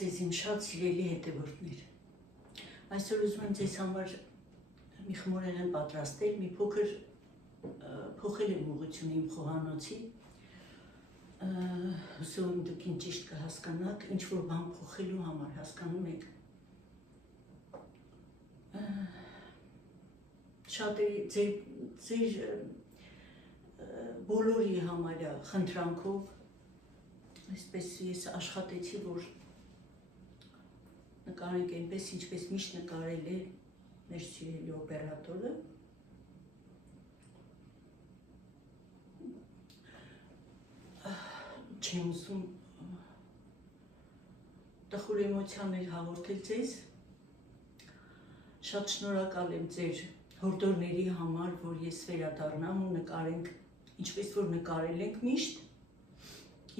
ձեզ իմ շատ սիրելի հետևորդներ։ Այսօր ուզում եմ ձեզ համար մի խմորեղեն եմ պատրաստել, մի փոքր փոխել եմ ուղղությունը իմ խոհանոցի։ Հուսով եմ դուք ինձ ճիշտ կհասկանաք, ինչ որ բան փոխելու համար, հասկանում եք։ Շատ ձեր բոլորի համարյա խնդրանքով այսպես ես աշխատեցի, որ նկարենք այնպես, ինչպես միշտ նկարել է մեր սիրելի օպերատորը։ Չեմ ուզում տխուր էմոցիաներ հաղորդել ձեզ։ Շատ շնորհակալ եմ ձեր հորդորների համար, որ ես վերադառնամ ու նկարենք, ինչպես որ նկարել ենք միշտ։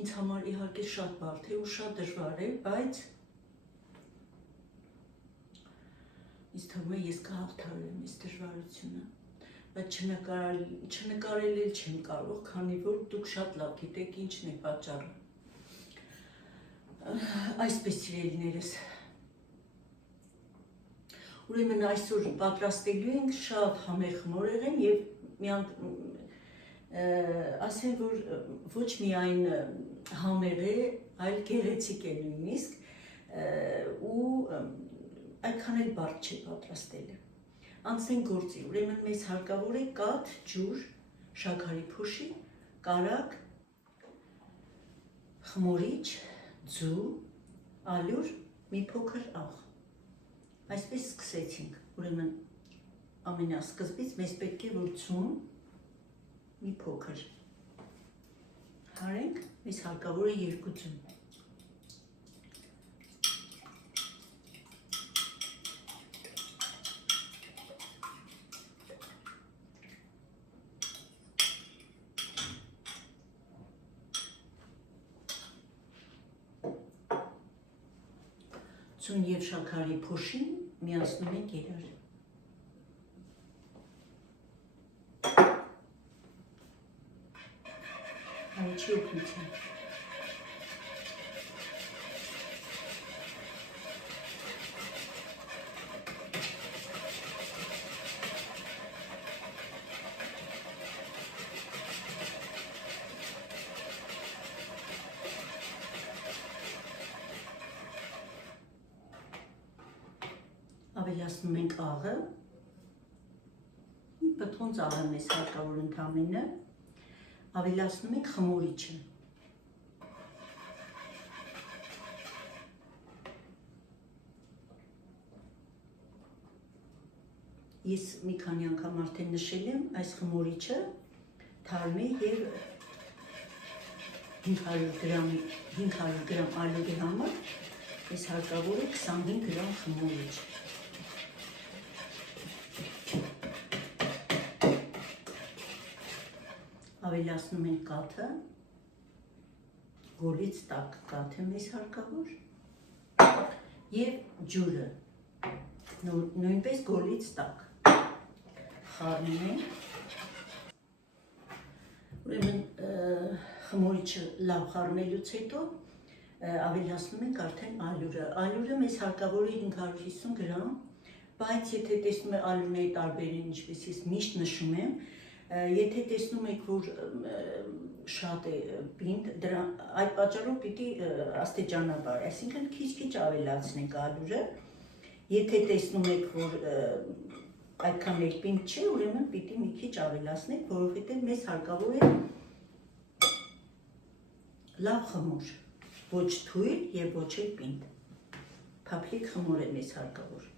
Ինձ համար իհարկե շատ բարդ է ու շատ դժվար է, բայց ինձ թվում է ես կհաղթահարեմ այս դժվարությունը, բայց չնկարել էլ չեմ կարող, քանի որ դուք շատ լավ գիտեք ինչն է պատճառը։ Այսպես սիրելիներս, ուրեմն այսօր պատրաստելու ենք շատ համեղ խմորեղեն եւ ասեմ, որ ոչ միայն համեղ է, այլ գեղեցիկ է նույնիսկ ու այդքան էլ բարդ չէ պատրաստելը։ Անցնենք գործի, ուրեմն մեզ հարկավոր է կաթ, ջուր, շաքարի փոշի, կարագ, խմորիչ, ձու, ալյուր, մի փոքր աղ։ Այսպես սկսեցինք, ուրեմն ամենասկզբից մեզ պետք է որ ձուն մի փոքր հարենք, մեզ հարկավոր է 2 ձուն։ Ձուն և շաքարի փոշին միացնում ենք իրար։ Հայչի օգնությամբ։ Ավելացնում ենք աղը, մի պտղոն աղը մեզ հարկավոր ընդամենը, ավելացնում ենք խմորիչը։ Ես մի քանի անգամ արդեն նշել եմ, այս խմորիչը թարմ է և 500 գրամ ալյուրի համար ես հարկավոր է 25 գրամ խմորիչ։ Ավելացնում ենք կաթը, գոլից տաք կաթը մեզ հարկավոր և ջուրը, նույնպես գոլից տաք։ Խառնում ենք, ուրեմն խմորիչը լավ խառնելուց հետո ավելացնում ենք արդեն ալյուրը։ Ալյուրը մեզ հարկավոր է 550 գրամ, բայց եթե տեսնում եք ալյուրների տարբերին, ինչպես ես միշտ նշում եմ, եթե տեսնում եք, որ շատ է պինդ, այդ պատճառով պիտի աստիճանաբար, այսինքն քիչ-քիչ ավելացնենք ալյուրը, եթե տեսնում եք, որ այդքան էլ պինդ չէ, ուրեմն պիտի մի քիչ ավելացնենք, որովհետև մեզ հարկավոր է լավ խմոր, ոչ թույլ և ոչ էլ պինդ, փափլիկ խմոր է մեզ հարկավոր։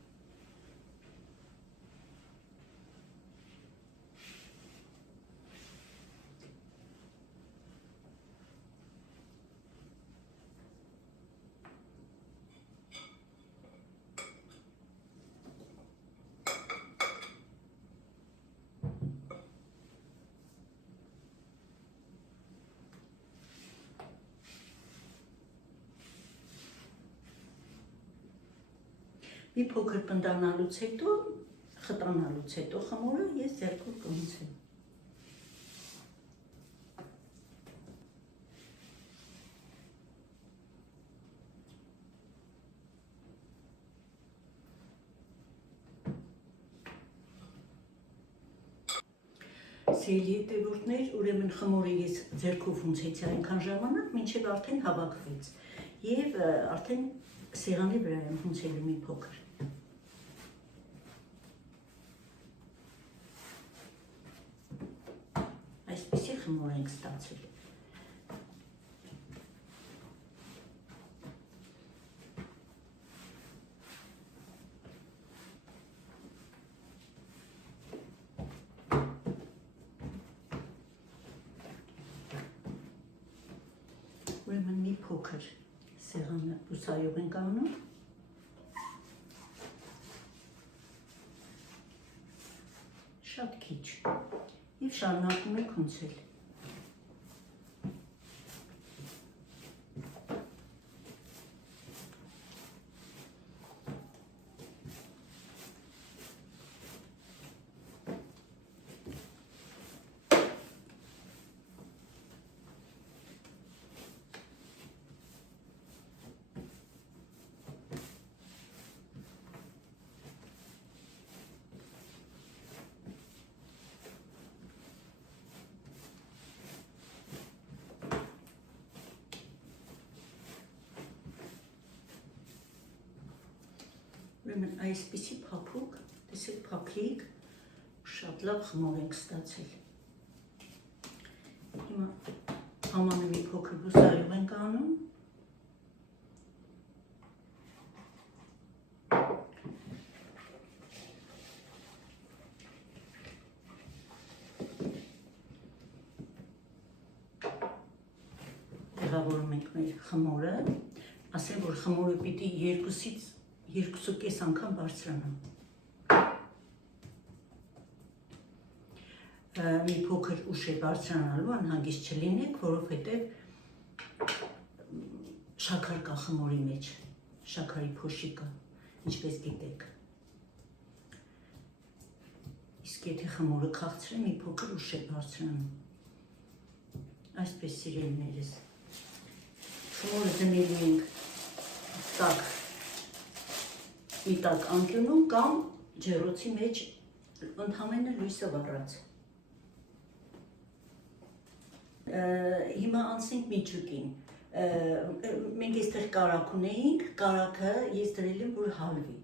Մի փոքր պնդանալուց հետո, խտանալուց հետո խմորը ես ձեռքով կմցեմ։ Սիրելի հետևորդներ, ուրեմն խմորը ես ձեռքով ունցեցի այնքան ժամանակ, մինչև արդեն հավաքվեց եւ արդեն սեղանի վրա եմ ունցելու մի փոքր։ Այսպեսի խմոր ենք ստացել։ Ուրեմն մի փոքր սեղանը բուսայով ենք անում։ Շատ քիչ։ Եվ շարունակում ենք ունցել։ Ուրեմն այսպիսի փափուկ, տեսեք փափլիկ, շատ լավ խմոր ենք ստացել։ Հիմա համանը մի փոքր բուսայով ենք անում։ Տեղավորում ենք մեր խմորը, ասեմ, որ խմորը պիտի 2-2.5 անգամ բարձրանա։ Մի փոքր ուշ է բարձրանալու, անհանգիստ չլինեք, որովհետև շաքար կա խմորի մեջ, շաքարի փոշի կա, ինչպես գիտեք։ Իսկ եթե խմորը քաղցր է, մի փոքր ուշ է բարձրանում։ Այսպես սիրելիներս։ Խմորը դնելու ենք տաք մի տաք անկյունում կամ ջեռոցի մեջ ընդհանրապես լույսը վառած։ Հիմա անցնենք միջուկին։ Մենք այստեղ կարակ ունեինք, կարակը ես դրել եմ, որ հալվի։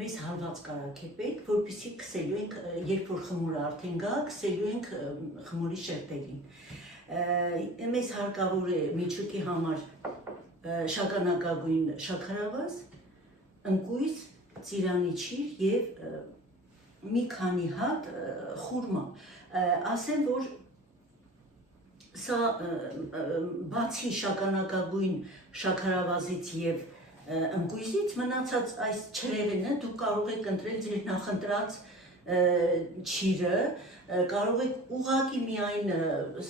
Մեզ հալված կարակ է պետք, որպեսզի քսելու ենք, երբ որ խմորը արդեն գա, քսելու ենք խմորի շերտերին։ Մեզ հարկավոր է միջուկի համար շագանակագույն շաքարավազ, ընկույզ, ծիրանիչիր եւ մի քանի հատ խուրմա։ Ասեմ, որ սա բացի շագանակագույն շաքարավազից եւ ընկույզից մնացած այս չրեղենը դուք կարող եք ընտրել ձեր նախընտրած չիրը, կարող եք ուղղակի միայն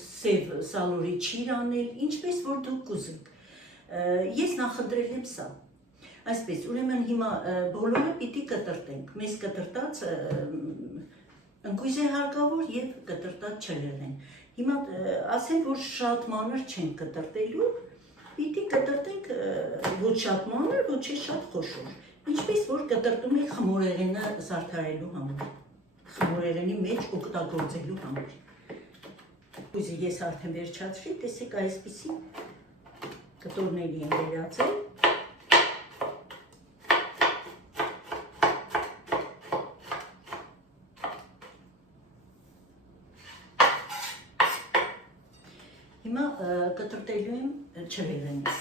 սև սալորի չիր անել, ինչպես որ դուք կուզեք։ Ես նախընտրել եմ սա։ Այսպես, ուրեմն հիմա բոլորը պիտի կտրտենք, մեզ կտրտած ընկույզ է հարկավոր եւ կտրտած չրեղեն։ Հիմա ասեմ, որ շատ մանր չենք կտրտելու, պիտի կտրտենք ոչ շատ մանր, ոչ շատ խոշոր, ինչպես որ կտրտում ենք խմորեղենը զարդարելու համար, խմորեղենի մեջ օգտագործելու համար։ Ուզի ես արդեն վերջացրի, տեսեք այսպիսի կտորների են վերածել։ Հիմա կտրտելու եմ չրեղենը։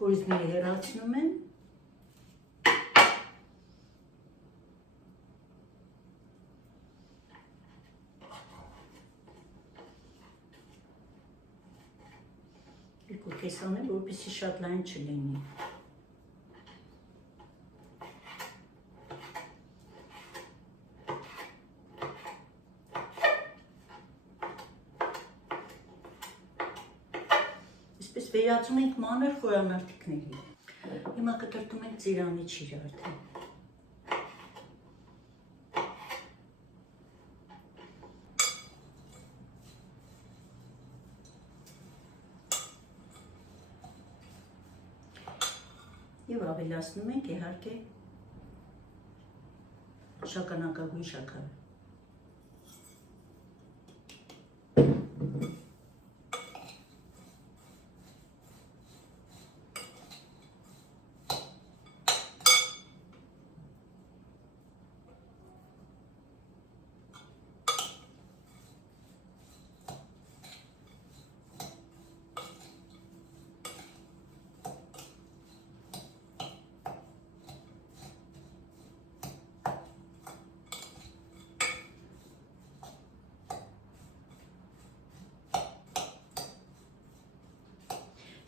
Կորիզները հեռացնում եմ։ Երկու կեսանեմ, որպեսզի շատ լայն չլինի։ Այսպես վերածում ենք մանր խորանարդիկների։ Հիմա կտրտում ենք ծիրանիչիրը արդեն։ Եվ ավելացնում ենք իհարկե շագանակագույն շաքարը։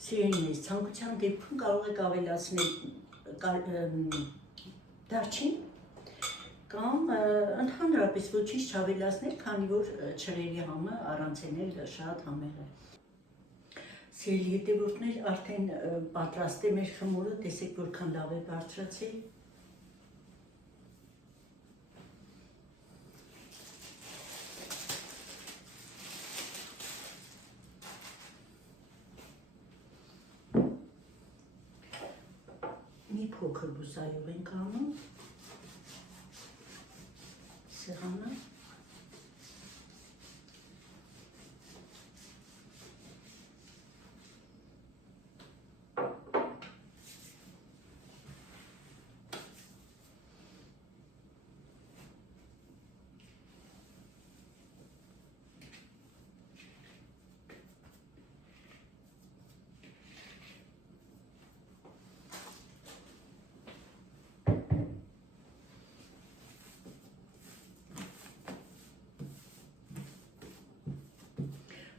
Սիրելիներ, ցանկության դեպքում կարող եք ավելացնել դարչին կամ ընդհանրապես ոչինչ չավելացնել, քանի որ չրերի համը առանց էլ շատ համեղ է։ Սիրելի հետևորդներ, արդեն պատրաստ է մեր խմորը, տեսեք որքան լավ է բարձրացել։ Մի փոքր բուսայով ենք անում սեղանը։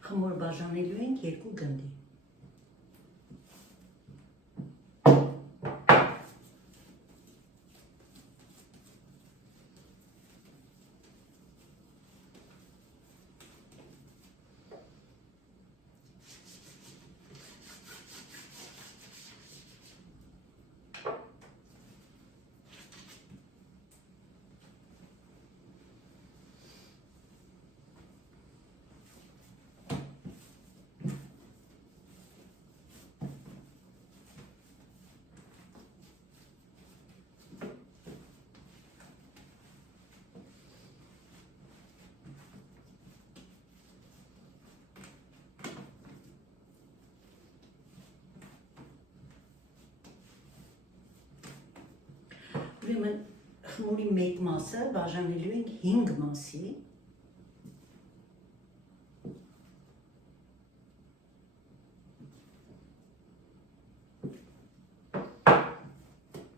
Խմոր բաժանելու ենք 2 գնդի։ Ուրեմն խմորի մեկ մասը բաժանելու ենք 5 մասի։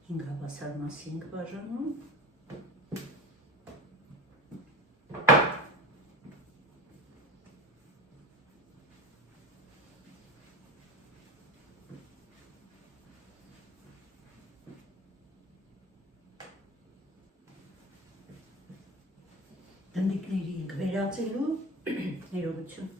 Հինգ հավասար մասի ենք բաժանում։ Գնդիկների ենք վերածելու, ներողություն։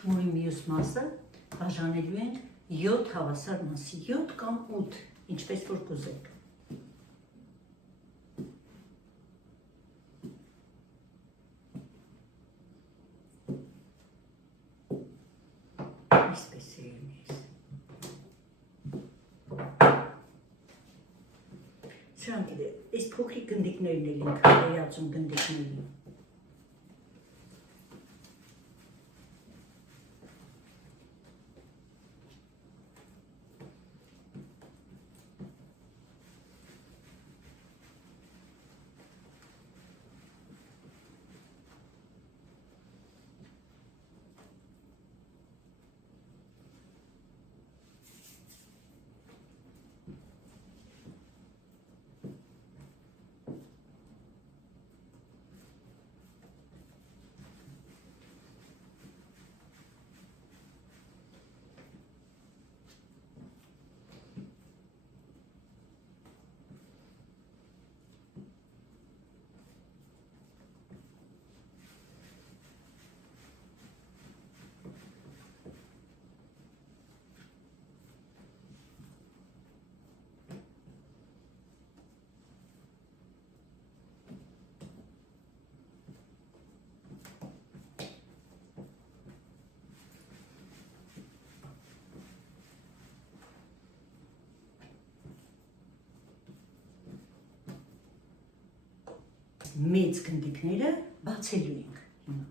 Խմորի մյուս մասը բաժանելու ենք 7 հավասար մասի, 7 կամ 8, ինչպես որ կուզեք։ Այսպես է ելնես։ Սրանք այս փոքրիկ գնդիկներն էլ ենք վերածում գնդիկների։ մեծ գնդիկները բացելու ենք հիմա։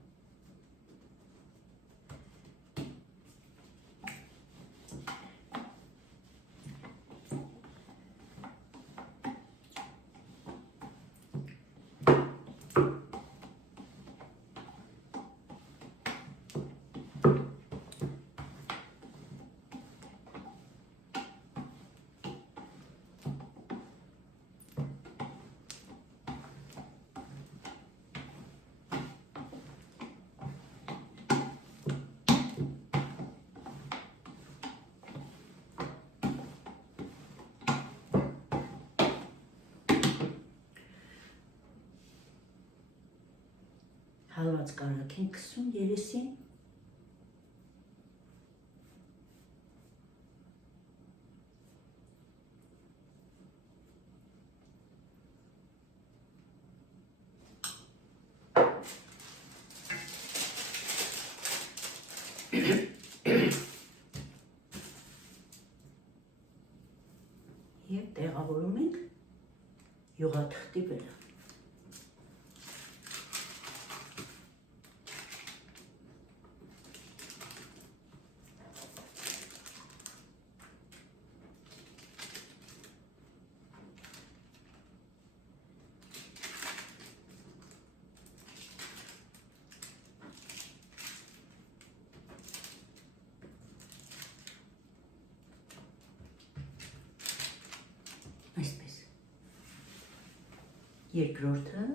Հալված կարակ ենք կսում երեսին։ Եվ տեղավորում ենք յուղաթղթի վրա։ Այսպես։ Երկրորդը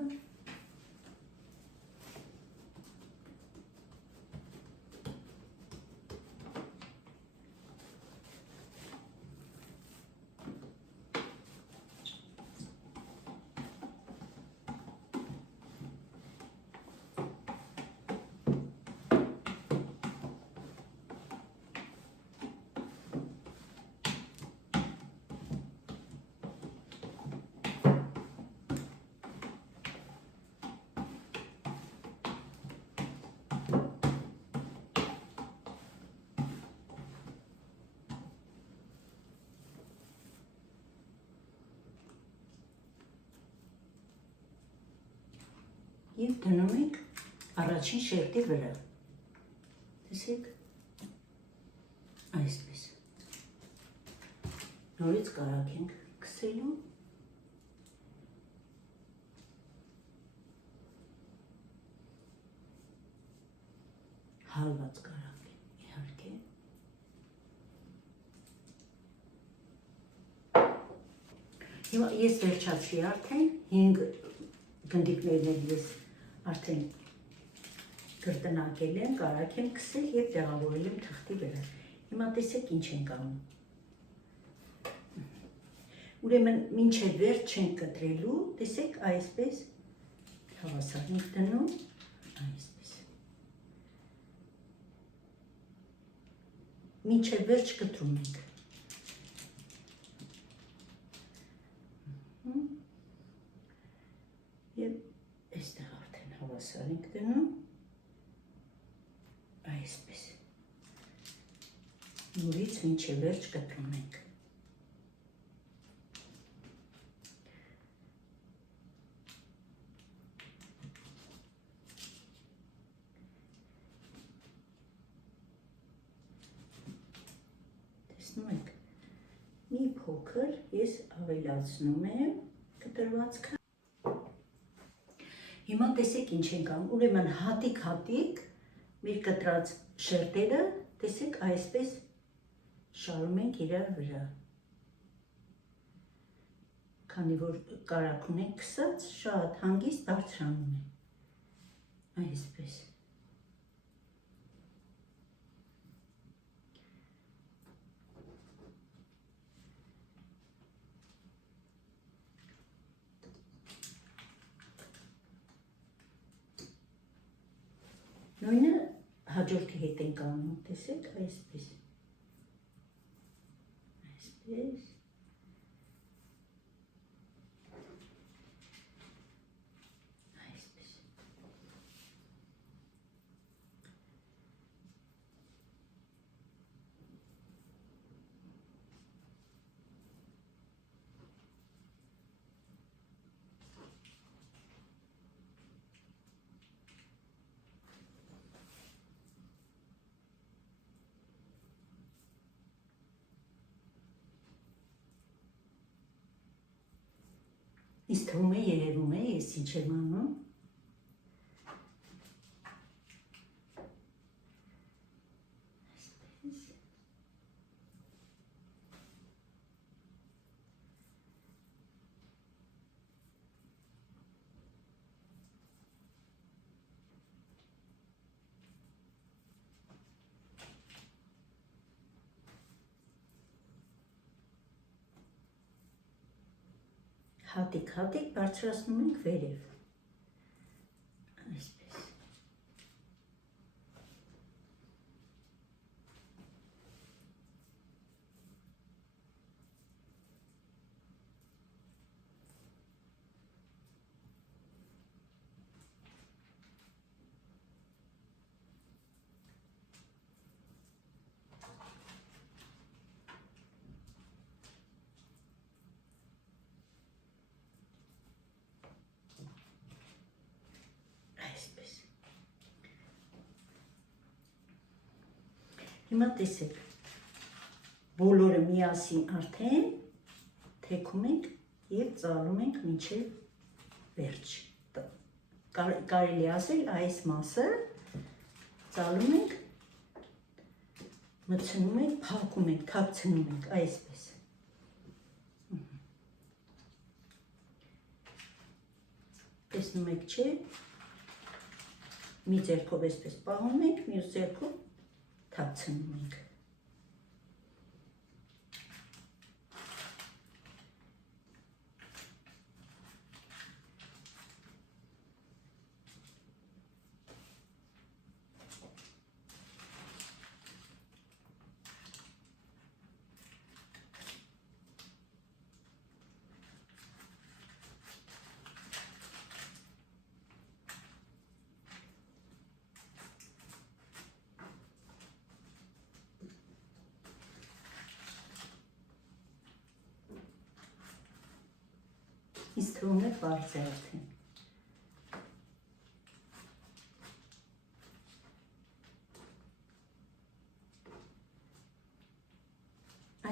և դնում ենք առաջին շերտի վրա, տեսեք, այսպես, նորից կարակ ենք կսելու, հալված կարակ իհարկե, հիմա ես վերջացրի արդեն 5 գնդիկներն էլ ես արդեն կրտնակել եմ, կարակ եմ կսել և տեղավորել եմ թղթի վրա։ Հիմա տեսեք ինչ ենք անում։ Ուրեմն մինչև վերջ չենք կտրելու, տեսեք այսպես հավասար ենք դնում, այսպես։ Մինչև վերջ կտրում ենք։ Եվ այստեղ արդեն հավասար ենք դնում, այսպես, նորից մինչև վերջ կտրում ենք։ Տեսնում եք, մի փոքր ես ավելացնում եմ կտրվածքը։ Հիմա տեսեք ինչ ենք անում, ուրեմն հատիկ-հատիկ մեր կտրած շերտերը, տեսեք այսպես շարում ենք իրար վրա։ Քանի որ կարակ ունենք կսած, շատ հանգիստ բարձրանում է, այսպես։ Նույնը հաջորդի հետ ենք անում, տեսեք, այսպես, այսպես, այսպես, Ինձ թվում է երևում է, ես ինչ եմ անում։ Հատիկ բարձրացնում ենք վերև, այսպես, Հիմա տեսեք, բոլորը միասին արդեն թեքում ենք և ծալում ենք մինչև վերջ։ Կարելի ասել այս մասը ծալում ենք, մտցնում ենք, փակում ենք, թաքցնում ենք, այսպես։ Տեսնում եք չէ, մի ձեռքով այսպես պահում ենք, մյուս ձեռքով թաքցնում ենք։ Ինձ թվում է պարզ է արդեն։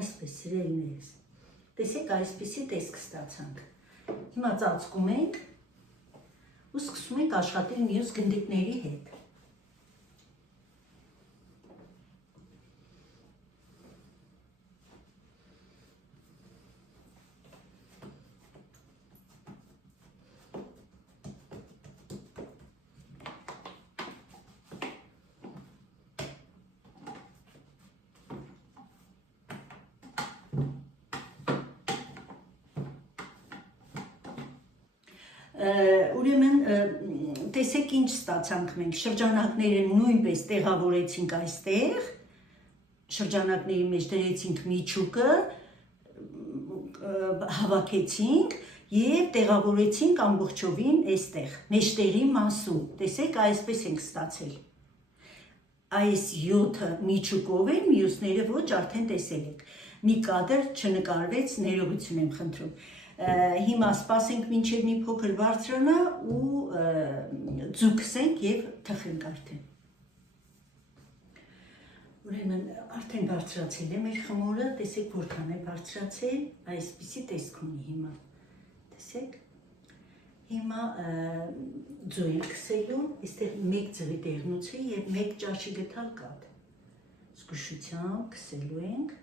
Այսպես, սիրելիներս, տեսեք այսպիսի տեսք ստացանք։ Հիմա ծածկում ենք ու սկսում ենք աշխատել մյուս գնդիկների հետ։ Ուրեմն տեսեք ինչ ստացանք մենք, շրջանակները նույնպես տեղավորեցինք այստեղ, շրջանակների մեջ դրեցինք միջուկը, հավաքեցինք և տեղավորեցինք ամբողջովին այստեղ, մեջտեղի մասում, տեսեք այսպես ենք ստացել, այս 7-ը միջուկով են, մյուսները ոչ, արդեն տեսել եք, մի կադր չնկարվեց, ներողություն եմ խնդրում, հիմա սպասենք մինչև մի փոքր բարձրանա ու ձուկսենք և թխենք արդեն։ Ուրեմն արդեն բարձրացել է մեր խմորը, տեսեք որքան է բարձրացել, այսպիսի տեսք ունի հիմա, տեսեք, հիմա ձու ենք քսելու, այստեղ մեկ ձվի դեղնուց է և մեկ ճաշի գդալ կաթ, զգուշությամբ քսելու ենք,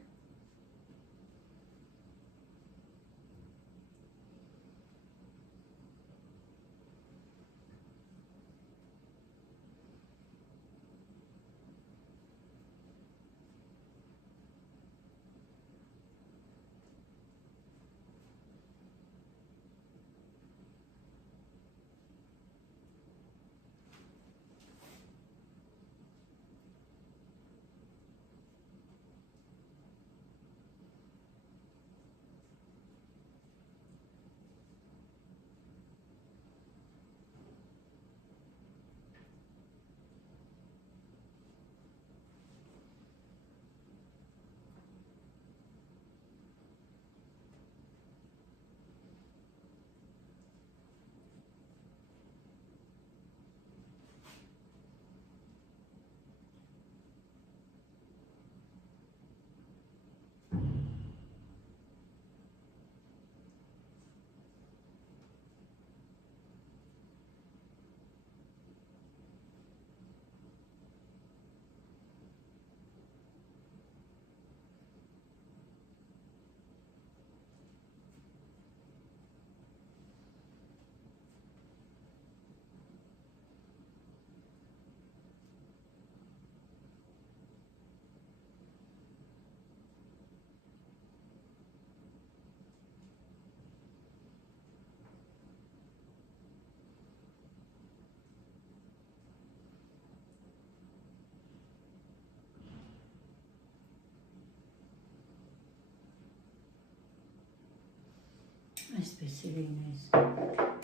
Այսպես իրենից։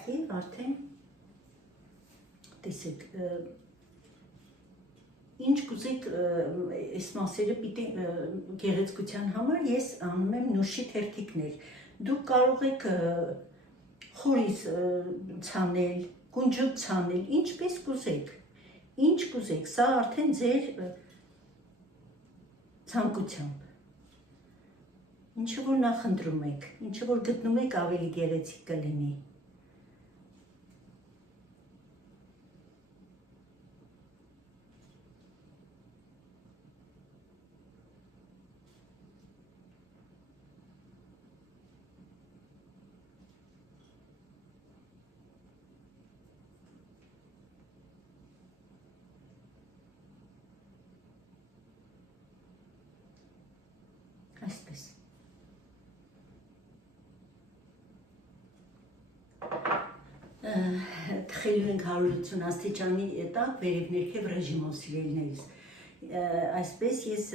Եվ արդեն տեսեք, ինչ կուզեք այս մասերը պիտի գեղեցկության համար ես անում եմ նուշի թերթիկներ։ Դուք կարող եք խորից ցանել, կունջուտ ցանել, ինչպես կուզեք, ինչ կուզեք, սա արդեն ձեր ցանկությամբ։ Ինչը որ նախընտրում եք, ինչը որ գտնում եք ավելի գեղեցիկ կլինի։ Այսպես։ Թխելու ենք 180 աստիճանի տակ վերև ներքև ռեժիմով սիրելիներիս։ Այսպես ես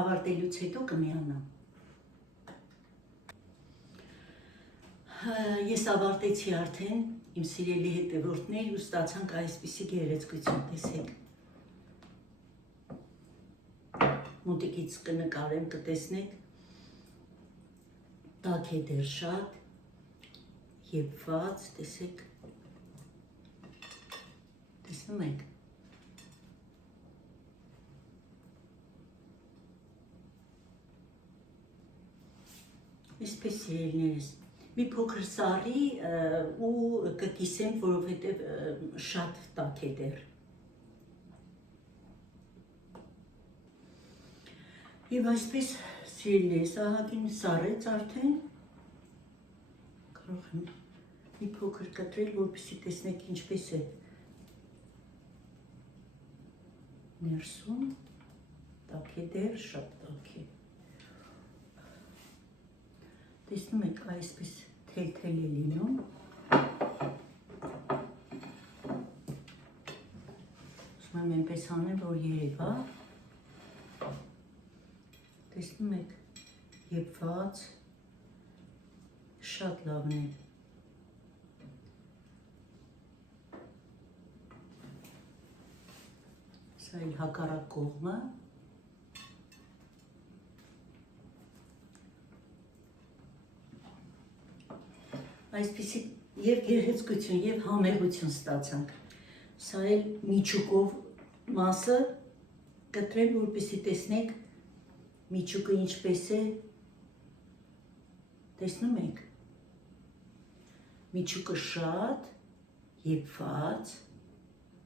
ավարտելուց հետո կմիանամ։ Ես ավարտեցի արդեն իմ սիրելի հետևորդներ ու ստացանք այսպիսի գեղեցկություն, տեսեք։ Մոտիկից կնկարեմ, կտեսնեք, տաք է դեռ շատ, եփված, տեսեք, տեսնում եք։ Այսպես սիրելիներս, մի փոքր սառի ու կկիսեմ, որովհետև շատ տաք է դեռ։ Եվ այսպես սիրելիներս, ահագին սառեց արդեն, կարող եմ մի փոքր կտրել, որպեսզի տեսնեք ինչպես է ներսում, տաք է դեռ, շատ տաք է։ Տեսնում եք, այսպես թել-թել է լինում։ Ուզում եմ այնպես անեմ, որ երևա։ Տեսնում եք, եփված, շատ լավն է։ Սա էլ հակառակ կողմը։ Այսպիսի և գեղեցկություն, և համեղություն ստացանք։ Սա էլ միջուկով մասը կտրեմ, որպեսզի տեսնեք միջուկը ինչպես է, տեսնում եք, միջուկը շատ եփված,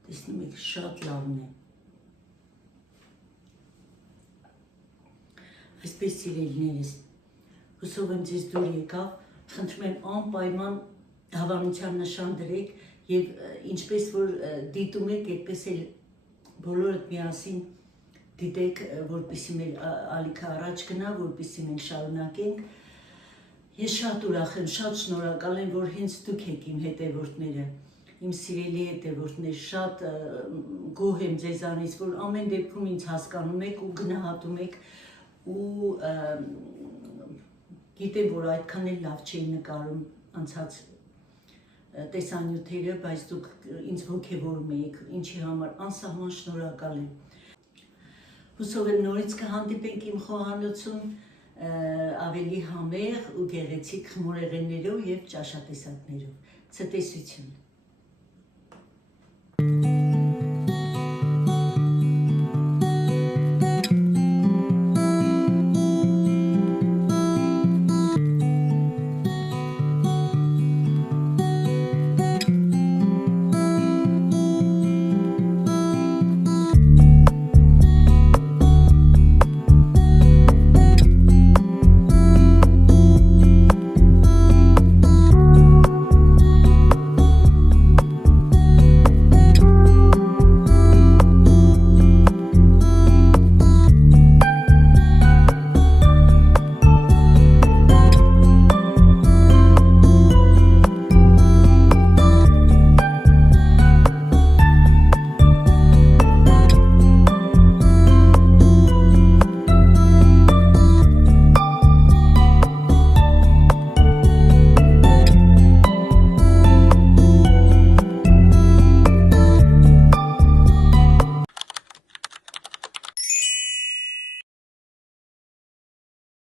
տեսնում եք, շատ լավն է։ Այսպես սիրելիներս, հուսով եմ ձեզ դուր եկավ, խնդրում եմ անպայման հավանության նշան դրեք և ինչպես որ դիտում եք, այդպես էլ բոլորդ միասին դիտեք, որպեսզի մեր ալիքը առաջ գնա, որպեսզի մենք շարունակենք։ Ես շատ ուրախ եմ, շատ շնորհակալ եմ, որ հենց դուք եք իմ հետևորդները, իմ սիրելի հետևորդներ, շատ գոհ եմ ձեզանից, որ ամեն դեպքում ինձ հասկանում եք ու գնահատում եք ու գիտեմ, որ այդքան էլ լավ չէի նկարում անցած տեսանյութերը, բայց դուք ինձ ոգևորում էիք, ինչի համար անսահման շնորհակալ եմ։ Հուսով եմ նորից կհանդիպենք իմ խոհանոցում ավելի համեղ ու գեղեցիկ խմորեղեններով և ճաշատեսակներով։ Ցտեսություն։